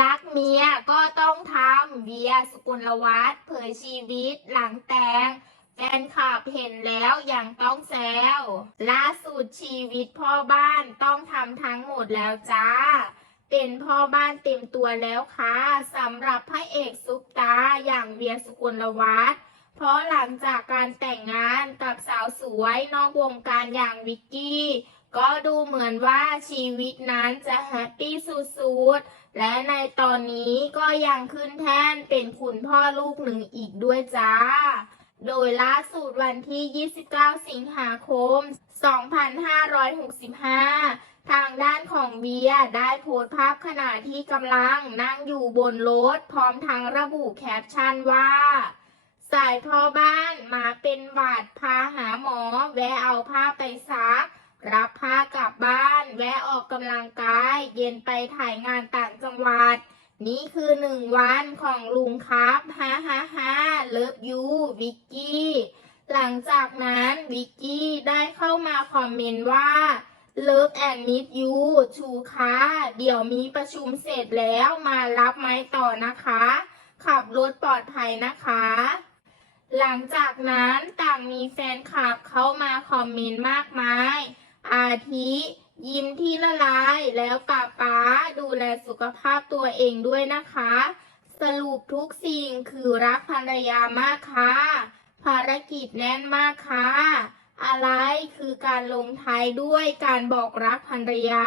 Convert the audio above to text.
รักเมียก็ต้องทำเวียสุกุลวัฒน์เผยชีวิตหลังแต่งแฟนคลับเห็นแล้วยังต้องแซวล่าสุดชีวิตพ่อบ้านต้องทำทั้งหมดแล้วจ้า เป็นพ่อบ้านเต็มตัวแล้วค่ะสำหรับพระเอกซุปตาอย่างเวียสุกุลวัฒน์เพราะหลังจากการแต่งงานกับสาวสวยนอกวงการอย่างวิกกี้ ก็ดูเหมือนว่าชีวิตนั้นจะแฮปปี้สุดๆ และในตอนนี้ก็ยังขึ้นแท่นเป็นคุณพ่อลูกหนึ่งอีกด้วยจ้า โดยล่าสุดวันที่ 29 สิงหาคม 2565 ทางด้านของเบียได้โพสต์ภาพขณะที่กำลังนั่งอยู่บนรถพร้อมทั้งระบุแคปชั่นว่าสายพ่อบ้านมาเป็นหวัดพาหาหมอ แวะเอาผ้าไปซัก รับผ้ากลับบ้าน แวะออกกำลังกาย เย็นไปถ่ายงานต่างจังหวัด นี่คือหนึ่งวันของลุงครับฮ่าฮ่าฮ่าเลิฟยูวิกกี้ หลังจากนั้นวิกกี้ได้เข้ามาคอมเมนต์ว่าเลิฟแอนมิดยูชูค่ะเดี๋ยวมีประชุมเสร็จแล้วมารับไม้ต่อนะคะ ขับรถปลอดภัยนะคะ หลังจากนั้นต่างมีแฟนคลับเข้ามาคอมเมนต์มากมาย อาทิยิ้มที่ละลายแล้วป้าป๋าดูแลสุขภาพตัวเองด้วยนะคะ สรุปทุกสิ่งคือรักภรรยามากค่ะ ภารกิจแน่นมากค่ะ อะไรคือการลงท้ายด้วยการบอกรักภรรยา